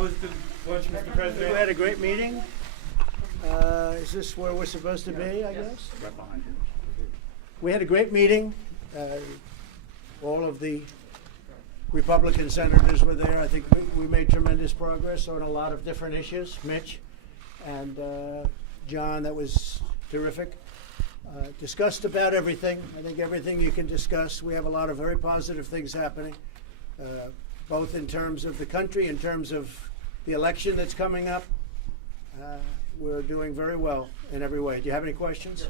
How was the lunch, Mr. President? We had a great meeting. Is this where we're supposed to be, I guess? Right behind you. We had a great meeting. All of the Republican senators were there. I think we made tremendous progress on a lot of different issues. Mitch and John, that was terrific. Discussed about everything. I think everything you can discuss. We have a lot of very positive things happening, both in terms of the country, in terms of the election that's coming up. We're doing very well in every way. Do you have any questions?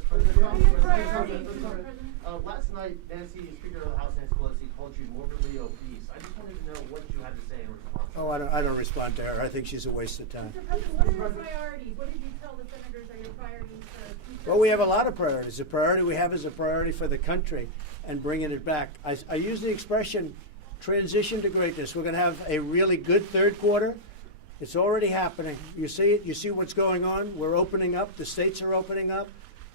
Last night, Speaker of the House Nancy Pelosi called you morbidly obese. I just wanted to know what you had to say in response. Oh, I don't respond to her. I think she's a waste of time. Mr. President, what are your priorities? What did you tell the senators are your priorities for future? Well, we have a lot of priorities. The priority we have is a priority for the country and bringing it back. I use the expression transition to greatness. We're going to have a really good third quarter. It's already happening. You see it. You see what's going on. We're opening up. The states are opening up.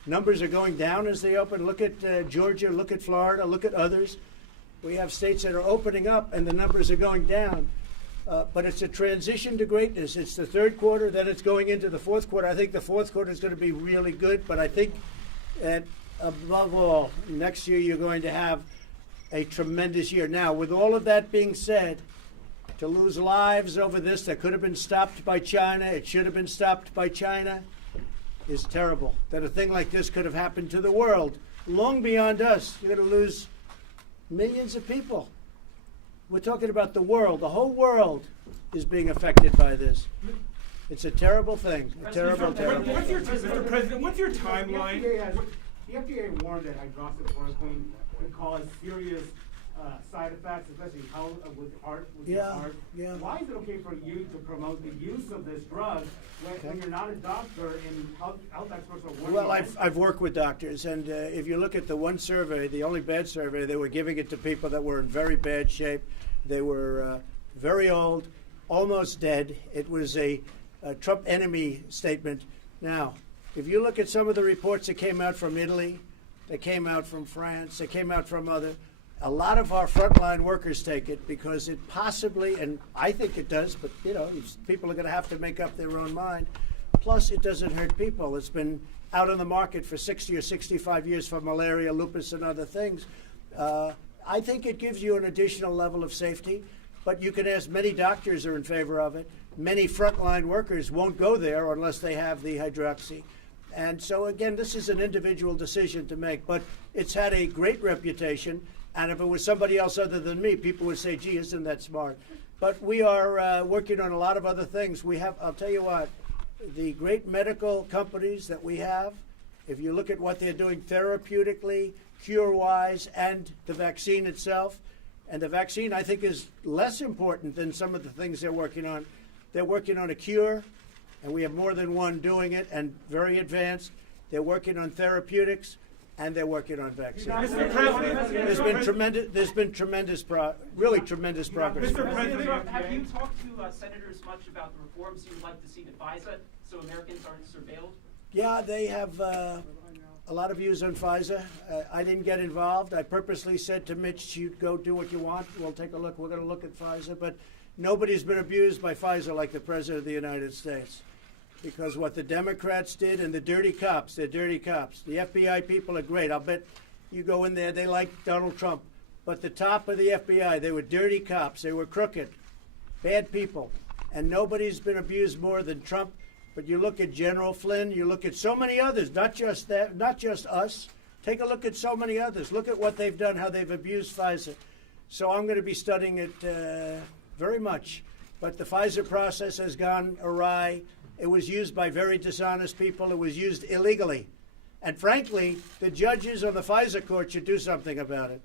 Numbers are going down as they open. Look at Georgia. Look at Florida. Look at others. We have states that are opening up, and the numbers are going down. But it's a transition to greatness. It's the third quarter, then it's going into the fourth quarter. I think the fourth quarter is going to be really good, but I think that above all, next year you're going to have a tremendous year. Now, with all of that being said, to lose lives over this that could have been stopped by China, it should have been stopped by China, is terrible. That a thing like this could have happened to the world, long beyond us. You're going to lose millions of people. We're talking about the world. The whole world is being affected by this. It's a terrible thing. A terrible, terrible. Mr. President, what's your timeline? The FDA warned that hydroxychloroquine could cause serious side effects, especially with heart. Yeah. Why is it okay for you to promote the use of this drug when you're not a doctor and health experts are warning? Well, I've worked with doctors, and if you look at the one survey, the only bad survey, they were giving it to people that were in very bad shape. They were very old, almost dead. It was a Trump enemy statement. Now, if you look at some of the reports that came out from Italy, that came out from France, that came out from a lot of our frontline workers take it because it possibly, and I think it does, but people are going to have to make up their own mind. Plus, it doesn't hurt people. It's been out on the market for 60 or 65 years for malaria, lupus, and other things. I think it gives you an additional level of safety, but you can ask many doctors are in favor of it. Many frontline workers won't go there unless they have the hydroxy. And so, again, this is an individual decision to make, but it's had a great reputation. And if it was somebody else other than me, people would say, gee, isn't that smart? But we are working on a lot of other things. We have, I'll tell you what, the great medical companies that we have, if you look at what they're doing therapeutically, cure-wise, and the vaccine itself, and the vaccine, I think, is less important than some of the things they're working on. They're working on a cure, and we have more than one doing it, and very advanced. They're working on therapeutics, and they're working on vaccines. Mr. President, There's been tremendous progress. Mr. President, have you talked to senators much about the reforms you'd like to see to FISA so Americans aren't surveilled? Yeah, they have a lot of views on FISA. I didn't get involved. I purposely said to Mitch, you go do what you want. We'll take a look. We're going to look at FISA. But nobody's been abused by FISA like the President of the United States. Because what the Democrats did, and the dirty cops, they're dirty cops. The FBI people are great. I'll bet you go in there, they like Donald Trump. But the top of the FBI, they were dirty cops. They were crooked, bad people. And nobody's been abused more than Trump. But you look at General Flynn, you look at so many others, not just us. Take a look at so many others. Look at what they've done, how they've abused FISA. So I'm going to be studying it very much. But the FISA process has gone awry. It was used by very dishonest people. It was used illegally. And frankly, the judges on the FISA court should do something about it.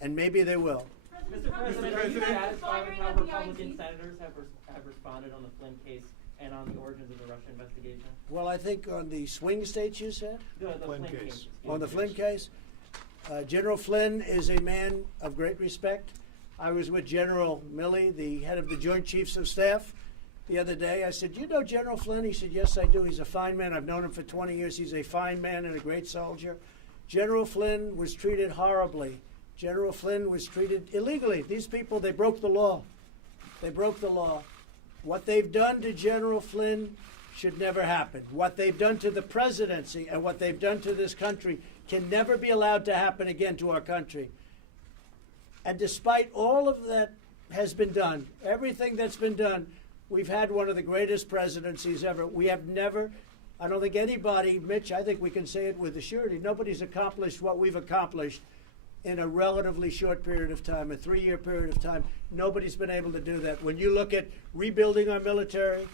And maybe they will. Mr. President, are you satisfied with how Republican senators have responded on the Flynn case and on the origins of the Russia investigation? Well, I think on the swing states, you said? The Flynn case. On the Flynn case? General Flynn is a man of great respect. I was with General Milley, the head of the Joint Chiefs of Staff, the other day. I said, you know General Flynn? He said, yes, I do. He's a fine man. I've known him for 20 years. He's a fine man and a great soldier. General Flynn was treated horribly. General Flynn was treated illegally. These people, they broke the law. They broke the law. What they've done to General Flynn should never happen. What they've done to the presidency and what they've done to this country can never be allowed to happen again to our country. And despite all of that has been done, everything that's been done, we've had one of the greatest presidencies ever. We have never, I don't think anybody, Mitch, I think we can say it with surety, nobody's accomplished what we've accomplished in a relatively short period of time, a 3-year period of time. Nobody's been able to do that. When you look at rebuilding our military,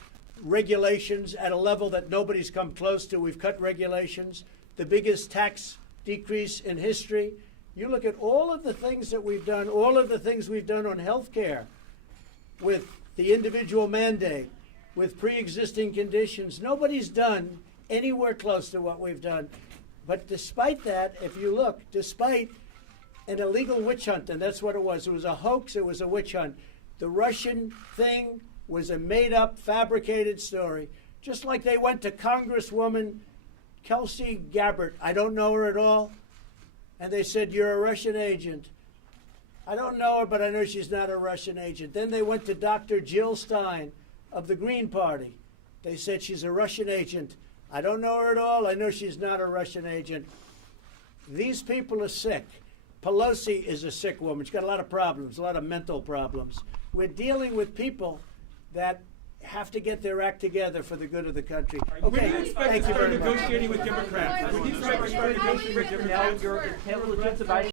regulations at a level that nobody's come close to, we've cut regulations, the biggest tax decrease in history. You look at all of the things that we've done, all of the things we've done on health care, with the individual mandate, with pre-existing conditions. Nobody's done anywhere close to what we've done. But despite that, if you look, despite an illegal witch hunt, and that's what it was a hoax, it was a witch hunt. The Russian thing was a made-up, fabricated story. Just like they went to Congresswoman Kelsey Gabbard. I don't know her at all. And they said, "You're a Russian agent." I don't know her, but I know she's not a Russian agent. Then they went to Dr. Jill Stein of the Green Party. They said she's a Russian agent. I don't know her at all. I know she's not a Russian agent. These people are sick. Pelosi is a sick woman. She's got a lot of problems, a lot of mental problems. We're dealing with people that have to get their act together for the good of the country. When do you Okay, expect to thank you start very much. negotiating with Democrats? When do you expect to start negotiating with Now Democrats? you're legitimizing